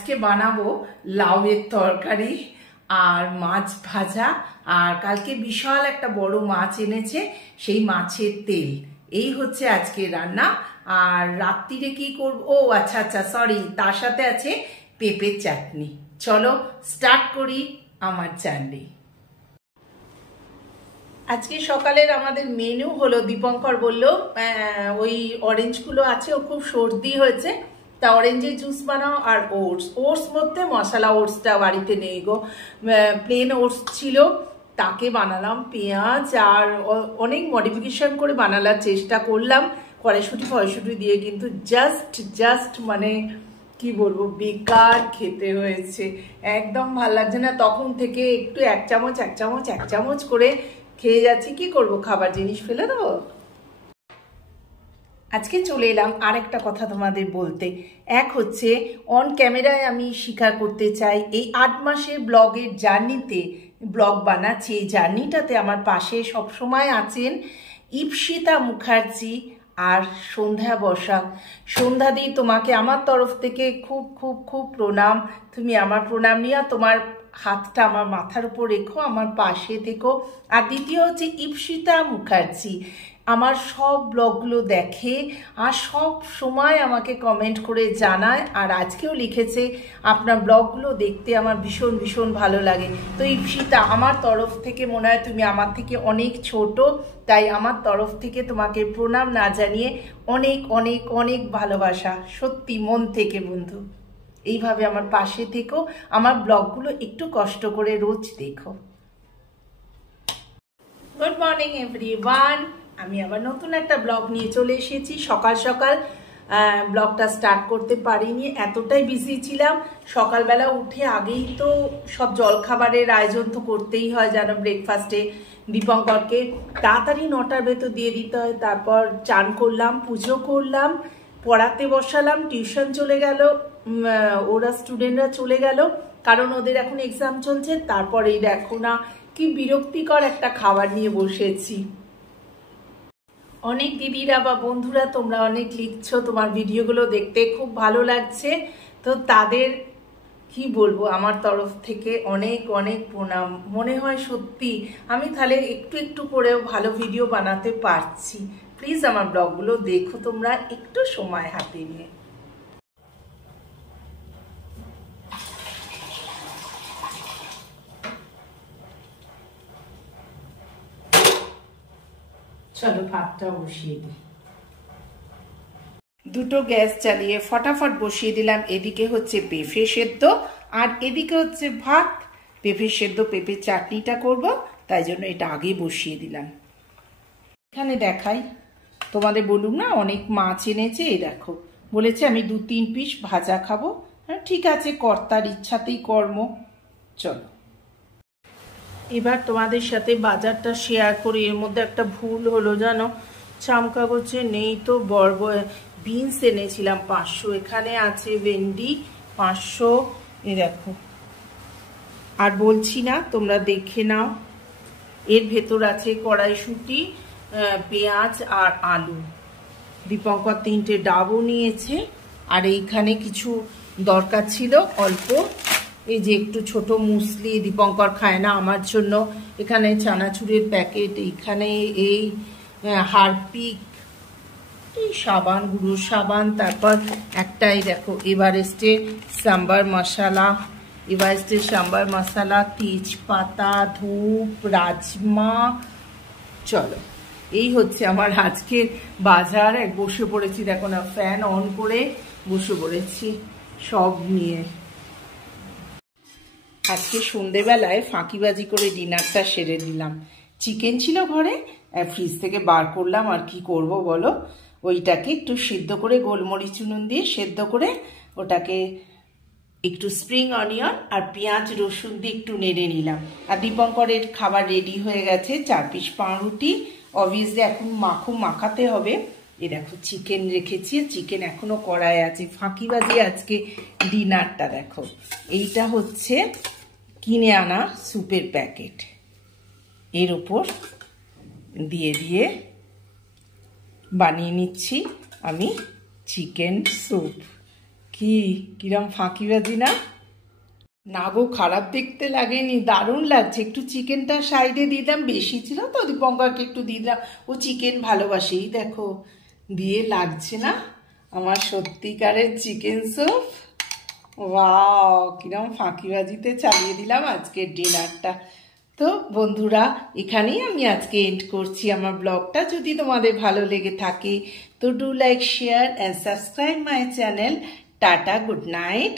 আজকে বানাবো লাউয়ের তরকারি আর মাছ ভাজা। আর কালকে বিশাল একটা বড় মাছ এনেছে, সেই মাছের তেল। এই হচ্ছে আজকে রান্না। আর রাত্রিরে কি করব, ও আচ্ছা আচ্ছা সরি, তার সাথে আছে পেঁপের চাটনি। চলো স্টার্ট করি আমার জার্নি। আজকে সকালের আমাদের মেনু হলো, দীপঙ্কর বললো ওই অরেঞ্জগুলো আছে, ও খুব সর্দি হয়েছে, তা অরেঞ্জের জুস বানাও আর ওটস মধ্যে মশলা ওটসটা বাড়িতে নেই গো, প্লেন ওটস ছিল, তাকে বানালাম পেঁয়াজ আর অনেক মডিফিকেশন করে বানালার চেষ্টা করলাম কড়াইশুঁটি দিয়ে, কিন্তু জাস্ট মানে কি বলবো, বেকার খেতে হয়েছে, একদম ভাল লাগছে না। তখন থেকে একটু এক চামচ করে খেয়ে যাচ্ছি, কি করব, খাবার জিনিস ফেলে দেবো। আজকে চলে এলাম আর একটা কথা তোমাদের বলতে। এক হচ্ছে অন ক্যামেরায় আমি স্বীকার করতে চাই, এই 8 মাসের ব্লগের জার্নিতে, ব্লগ বানাচ্ছি, এই জার্নিটাতে আমার পাশে সবসময় আছেন ইপসিতা মুখার্জি আর সন্ধ্যা বসাক। সন্ধ্যাদি, তোমাকে আমার তরফ থেকে খুব খুব খুব প্রণাম। তুমি আমার প্রণাম নিয়ে তোমার হাতটা আমার মাথার উপর রেখো, আমার পাশে থেকো। আর দ্বিতীয় হচ্ছে ইপসিতা মুখার্জি, আমার সব ব্লগগুলো দেখে আর সব সময় আমাকে কমেন্ট করে জানায়, আর আজকেও লিখেছে আপনার ব্লগগুলো দেখতে আমার ভীষণ ভালো লাগে। তো ইপসিতা, আমার তরফ থেকে মনে হয় তুমি আমার থেকে অনেক ছোট, তাই আমার তরফ থেকে তোমাকে প্রণাম না জানিয়ে অনেক ভালোবাসা, সত্যি মন থেকে বন্ধু। এইভাবে আমার পাশে থেকো, আমার ব্লগগুলো একটু কষ্ট করে রোজ দেখো। গুড মর্নিং এভরিওয়ান, আমি আবার নতুন একটা ব্লগ নিয়ে চলে এসেছি। সকাল ব্লগটা স্টার্ট করতে পারিনি, এতটাই বিজি ছিলাম। সকালবেলা উঠে আগেই তো সব জলখাবারের আয়োজন তো করতেই হয়, যেন ব্রেকফাস্টে দীপঙ্করকে তাড়াতাড়ি 9টার ভেতর দিয়ে দিতে হয়। তারপর চান করলাম, পুজো করলাম, পড়াতে বসালাম, টিউশন চলে গেল, ওরা স্টুডেন্টরা চলে গেল, কারণ ওদের এখন এক্সাম চলছে। তারপর এই দেখো না, কি বিরক্তিকর একটা খাবার নিয়ে বসেছি। অনেক দিদিরা বা বন্ধুরা তোমরা অনেক লিখছো, তোমার ভিডিওগুলো দেখতে খুব ভালো লাগছে, তো তাদের কি বলবো, আমার তরফ থেকে অনেক প্রণাম। মনে হয় সত্যি আমি তাহলে একটু করেও ভালো ভিডিও বানাতে পারছি। প্লিজ আমার ব্লগগুলো দেখো তোমরা একটু সময় হাতে নিয়ে। চলো ভাতটা বসিয়ে দিই। দুটো গ্যাস চালিয়ে ফটাফট বসিয়ে দিলাম। এদিকে হচ্ছে পেঁপে সেদ্ধ আর এদিকে হচ্ছে ভাত। পেঁপে সেদ্ধ, পেঁপের চাটনিটা করব, তাই জন্য এটা আগে বসিয়ে দিলাম। এখানে দেখাই, তোমাদের বলুন না অনেক মাছ এনেছে, এই দেখো, বলেছে আমি 2-3 পিস ভাজা খাবো। হ্যাঁ ঠিক আছে, কর্তার ইচ্ছাতেই কর্ম। চলো এবার তোমাদের সাথে বাজারটা শেয়ার করি। এর মধ্যে একটা ভুল হলো জানো, চামকাগজে নেই তো বিনস এনেছিলাম 500, এখানে আছে ভেন্ডি 500, এ দেখো। আর বলছি না, তোমরা দেখে নাও। এর ভেতর আছে কড়াইশুঁটি, পেঁয়াজ আর আলু। দীপঙ্কর 3টে ডাবও নিয়েছে। আর এইখানে কিছু দরকার ছিল অল্প, এই যে একটু ছোট মুসলি, দীপঙ্কর খায় না, আমার জন্য এখানে চানাচুরের প্যাকেট, এইখানে এই হারপিক, এই সাবান, গুঁড়ো সাবান, তারপর একটাই দেখো এভারেস্টের সাম্বার মশলা, তেজপাতা, ধূপ, রাজমা। চলো এই হচ্ছে আমার আজকের বাজার। বসে পড়েছি, দেখো না, ফ্যান অন করে বসে পড়েছি সব নিয়ে। আজকে সন্ধেবেলায় ফাঁকিবাজি করে ডিনারটা সেরে দিলাম। চিকেন ছিল ঘরে, ফ্রিজ থেকে বার করলাম, আর কি করব বলো, ওইটাকে একটু সিদ্ধ করে গোলমরিচ নুন দিয়ে সেদ্ধ করে, ওটাকে একটু স্প্রিং অনিয়ন আর পেঁয়াজ রসুন দিয়ে একটু নেড়ে নিলাম। আর দীপঙ্করের খাবার রেডি হয়ে গেছে, 4 পিস পাউরুটি, অবভিয়াসলি এখন মাখাতে হবে। এ দেখো চিকেন রেখেছি, চিকেন এখনো কড়াই আছে। ফাঁকিবাজি আজকে ডিনারটা দেখো, এইটা হচ্ছে কিনে আনা স্যুপের প্যাকেট, এর উপর দিয়ে বানিয়ে নিচ্ছি আমি চিকেন স্যুপ। কি কিরম ফাঁকিবাজি না? না গো, খারাপ দেখতে লাগেনি, দারুণ লাগছে। একটু চিকেনটা সাইডে দিলাম, বেশি ছিল তো দীপঙ্করকে একটু দিলাম, ও চিকেন ভালোবাসেই। দেখো দিয়ে লাগছে না আমার সত্যিকারের চিকেন স্যুপ। ওয়াও, কিরম ফাঁকিবাজিতে চালিয়ে দিলাম আজকের ডিনারটা। তো বন্ধুরা, এখানেই আমি আজকে এন্ড করছি আমার ব্লগটা। যদি তোমাদের ভালো লেগে থাকে তো do like, share and subscribe my channel. Tata, good night.